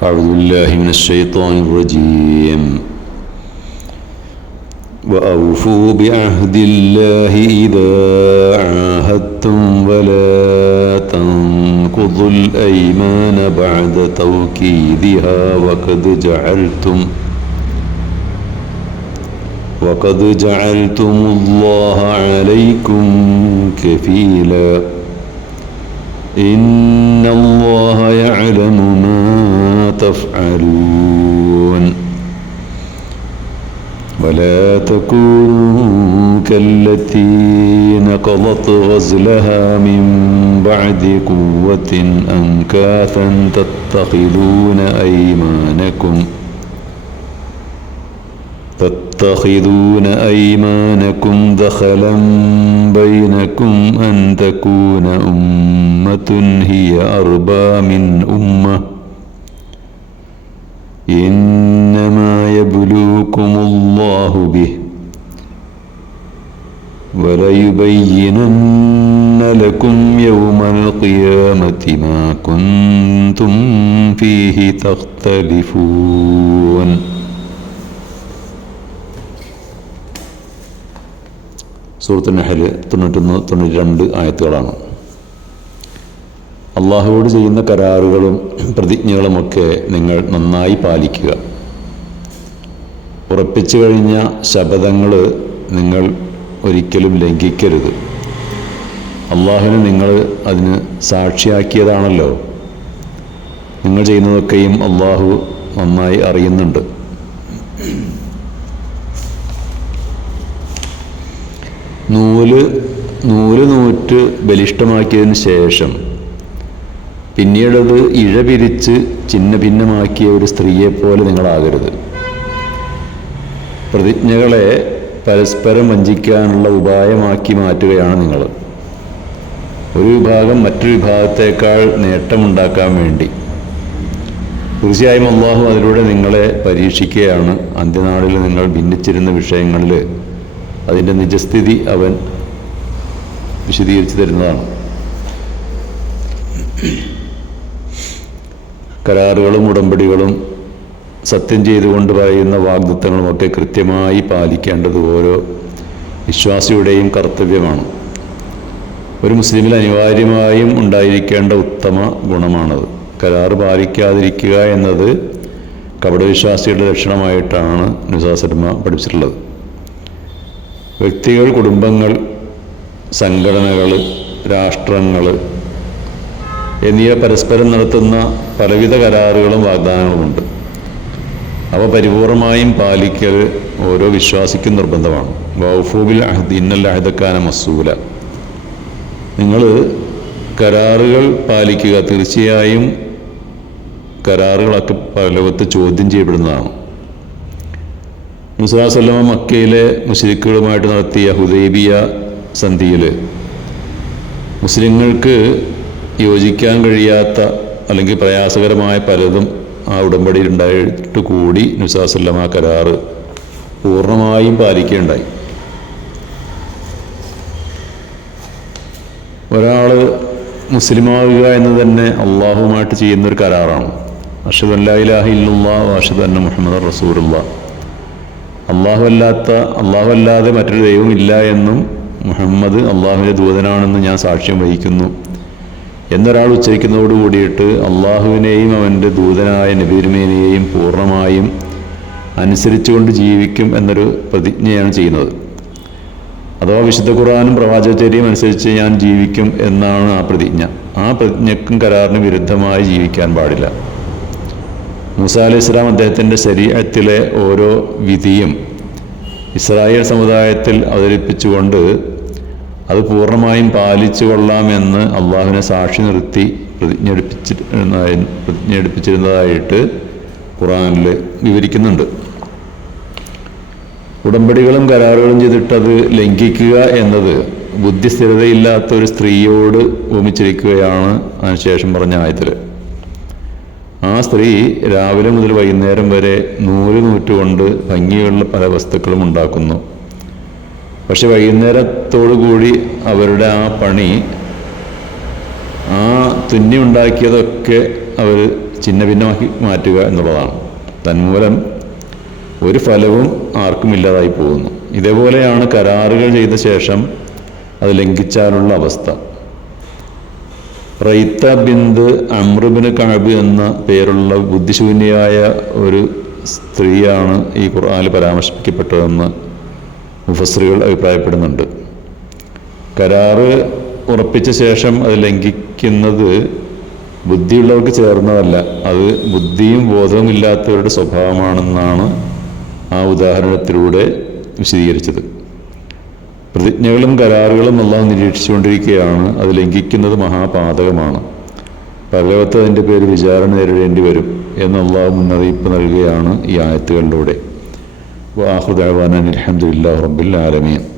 أعوذ بالله من الشيطان الرجيم. وأوفوا بعهد الله إذا عاهدتم ولا تنقضوا الأيمان بعد توكيدها وقد جعلتم وقد جعلتم الله عليكم كفيلا. إن الله يعلم ما تفعلون. ولا تكونوا كالتي نقضت غزلها من بعد قوة أنكاثا تتخذون أيمانكم. تتخذون أيمانكم دخلا بينكم أن تكون أمة هي أربى من أمة. إنما يبلوكم الله به وليبينن لكم يوم القيامة ما كنتم فيه تختلفون സൂറത്ത് നഹല് തൊണ്ണൂറ്റൊന്ന് തൊണ്ണൂറ്റി രണ്ട് ആയത്തുകളാണ് അള്ളാഹുവോട് ചെയ്യുന്ന കരാറുകളും പ്രതിജ്ഞകളുമൊക്കെ നിങ്ങൾ നന്നായി പാലിക്കുക. ഉറപ്പിച്ചു കഴിഞ്ഞ ശപഥങ്ങൾ നിങ്ങൾ ഒരിക്കലും ലംഘിക്കരുത്. അള്ളാഹുവിനെ നിങ്ങൾ അതിന് സാക്ഷിയാക്കിയതാണല്ലോ. നിങ്ങൾ ചെയ്യുന്നതൊക്കെയും അള്ളാഹു നന്നായി അറിയുന്നുണ്ട്. നൂൽ നൂൽ നൂറ്റ് ബലിഷ്ടമാക്കിയതിന് ശേഷം പിന്നീടത് ഇഴ പിരിച്ച് ചിന്ന ഭിന്നമാക്കിയ ഒരു സ്ത്രീയെപ്പോലെ നിങ്ങളാകരുത്. പ്രതിജ്ഞകളെ പരസ്പരം വഞ്ചിക്കാനുള്ള ഉപായമാക്കി മാറ്റുകയാണ് നിങ്ങൾ. ഒരു വിഭാഗം മറ്റൊരു വിഭാഗത്തേക്കാൾ നേട്ടമുണ്ടാക്കാൻ വേണ്ടി. തീർച്ചയായും അള്ളാഹു അതിലൂടെ നിങ്ങളെ പരീക്ഷിക്കുകയാണ്. അന്ത്യനാളിൽ നിങ്ങൾ ഭിന്നിച്ചിരുന്ന വിഷയങ്ങളിൽ അതിന്റെ നിജസ്ഥിതി അവൻ വിശദീകരിച്ചു തരുന്നതാണ്. കരാറുകളും ഉടമ്പടികളും സത്യം ചെയ്തുകൊണ്ട് പറയുന്ന വാഗ്ദത്തങ്ങളുമൊക്കെ കൃത്യമായി പാലിക്കേണ്ടത് ഓരോ വിശ്വാസിയുടെയും കർത്തവ്യമാണ്. ഒരു മുസ്ലിമിൽ അനിവാര്യമായും ഉണ്ടായിരിക്കേണ്ട ഉത്തമ ഗുണമാണത്. കരാർ പാലിക്കാതിരിക്കുക എന്നത് കപടവിശ്വാസിയുടെ ലക്ഷണമായിട്ടാണ് നിസാസർമ്മ പഠിച്ചിട്ടുള്ളത് വ്യക്തികൾ കുടുംബങ്ങൾ സംഘടനകൾ രാഷ്ട്രങ്ങൾ എന്നിവ പരസ്പരം നടത്തുന്ന പലവിധ കരാറുകളും വാഗ്ദാനങ്ങളുമുണ്ട്. അവ പരിപൂർണമായും പാലിക്കൽ ഓരോ വിശ്വാസിക്കും നിർബന്ധമാണ്. വൗഫൂബിൽ അഹദ് ഇന്നൽ അഹദക്കാന മസൂല നിങ്ങൾ കരാറുകൾ പാലിക്കുക. തീർച്ചയായും കരാറുകളൊക്കെ പലവത്ത് ചോദ്യം ചെയ്യപ്പെടുന്നതാണ്. മുസ്ലാസല്ലമ മക്കയിലെ മുസ്ലിക്കുകളുമായിട്ട് നടത്തിയ ഹുദൈബിയ സന്ധിയിൽ മുസ്ലിങ്ങൾക്ക് യോജിക്കാൻ കഴിയാത്ത അല്ലെങ്കിൽ പ്രയാസകരമായ പലതും ആ ഉടമ്പടിയിൽ ഉണ്ടായിട്ട് കൂടി നുസാസല്ലം ആ കരാറ് പൂർണമായും പാലിക്കുകയുണ്ടായി. ഒരാൾ മുസ്ലിമാവുക എന്ന് തന്നെ അള്ളാഹുമായിട്ട് ചെയ്യുന്നൊരു കരാറാണ്. അഷദ് അല്ലാഹിലാഹ ഇല്ലാ അഷദ് അന്ന മുഹമ്മദ് റസൂറുള്ള അള്ളാഹു അല്ലാത്ത അള്ളാഹു അല്ലാതെ മറ്റൊരു ദൈവമില്ല എന്നും മുഹമ്മദ് അള്ളാഹുവിന്റെ ദൂതനാണെന്ന് ഞാൻ സാക്ഷ്യം വഹിക്കുന്നു. എന്നൊരാൾ ഉച്ചരിക്കുന്നതോട് കൂടിയിട്ട് അള്ളാഹുവിനെയും അവന്റെ ദൂതനായ നബീർമേനെയും പൂർണമായും അനുസരിച്ചുകൊണ്ട് ജീവിക്കും എന്നൊരു പ്രതിജ്ഞയാണ് ചെയ്യുന്നത്. അഥവാ വിശുദ്ധ ഖുർആാനും പ്രവാചകചര്യയും അനുസരിച്ച് ഞാൻ ജീവിക്കും എന്നാണ് ആ പ്രതിജ്ഞ. ആ പ്രതിജ്ഞക്കും കരാറിന് വിരുദ്ധമായി ജീവിക്കാൻ പാടില്ല. മൂസ അലി ഇസ്ലാം അദ്ദേഹത്തിന്റെ ശരീരത്തിലെ ഓരോ വിധിയും ഇസ്രായേൽ സമുദായത്തിൽ അവതരിപ്പിച്ചുകൊണ്ട് അത് പൂർണമായും പാലിച്ചു കൊള്ളാമെന്ന് അള്ളാഹുവിനെ സാക്ഷി നിർത്തി പ്രതിജ്ഞയെടുപ്പിച്ചി പ്രതിജ്ഞയെടുപ്പിച്ചിരുന്നതായിട്ട് ഖുറാനിൽ വിവരിക്കുന്നുണ്ട്. ഉടമ്പടികളും കരാറുകളും ചെയ്തിട്ടത് ലംഘിക്കുക എന്നത് ബുദ്ധിസ്ഥിരതയില്ലാത്ത ഒരു സ്ത്രീയോട് ഉപമിച്ചിരിക്കുകയാണ് അതിനുശേഷം പറഞ്ഞ ആയത്തിൽ ആ സ്ത്രീ രാവിലെ മുതൽ വൈകുന്നേരം വരെ നൂൽ നൂറ്റുകൊണ്ട് ഭംഗിയുള്ള പല വസ്തുക്കളും ഉണ്ടാക്കുന്നു. പക്ഷെ വൈകുന്നേരത്തോടു കൂടി അവരുടെ ആ പണി ആ തുന്നി ഉണ്ടാക്കിയതൊക്കെ അവർ ചിന്ന ഭിന്നമാക്കി മാറ്റുക എന്നുള്ളതാണ്. തന്മൂലം ഒരു ഫലവും ആർക്കും ഇല്ലാതായി പോകുന്നു. ഇതേപോലെയാണ് കരാറുകൾ ചെയ്ത ശേഷം അത് ലംഘിച്ചാലുള്ള അവസ്ഥ. റൈത്ത ബിന്ദ് അമ്രുബിന് കഴബ് എന്ന പേരുള്ള ബുദ്ധിശൂന്യയായ ഒരു സ്ത്രീയാണ് ഈ ഖുർആനിൽ പരാമർശിക്കപ്പെട്ടതെന്ന് മുഫസ്രികൾ അഭിപ്രായപ്പെടുന്നുണ്ട്. കരാറ് ഉറപ്പിച്ച ശേഷം അത് ലംഘിക്കുന്നത് ബുദ്ധിയുള്ളവർക്ക് ചേർന്നതല്ല. അത് ബുദ്ധിയും ബോധവും ഇല്ലാത്തവരുടെ സ്വഭാവമാണെന്നാണ് ആ ഉദാഹരണത്തിലൂടെ വിശദീകരിച്ചത്. പ്രതിജ്ഞകളും കരാറുകളും എല്ലാം നിരീക്ഷിച്ചുകൊണ്ടിരിക്കുകയാണ്. അത് ലംഘിക്കുന്നത് മഹാപാതകമാണ്. പരലോകത്ത് അതിന്റെ പേര് വിചാരണ നേരിടേണ്ടി വരും എന്നുള്ള മുന്നറിയിപ്പ് നൽകുകയാണ് ഈ ആയത്തുകളിലൂടെ. وآخذ دعوانا الحمد لله رب العالمين.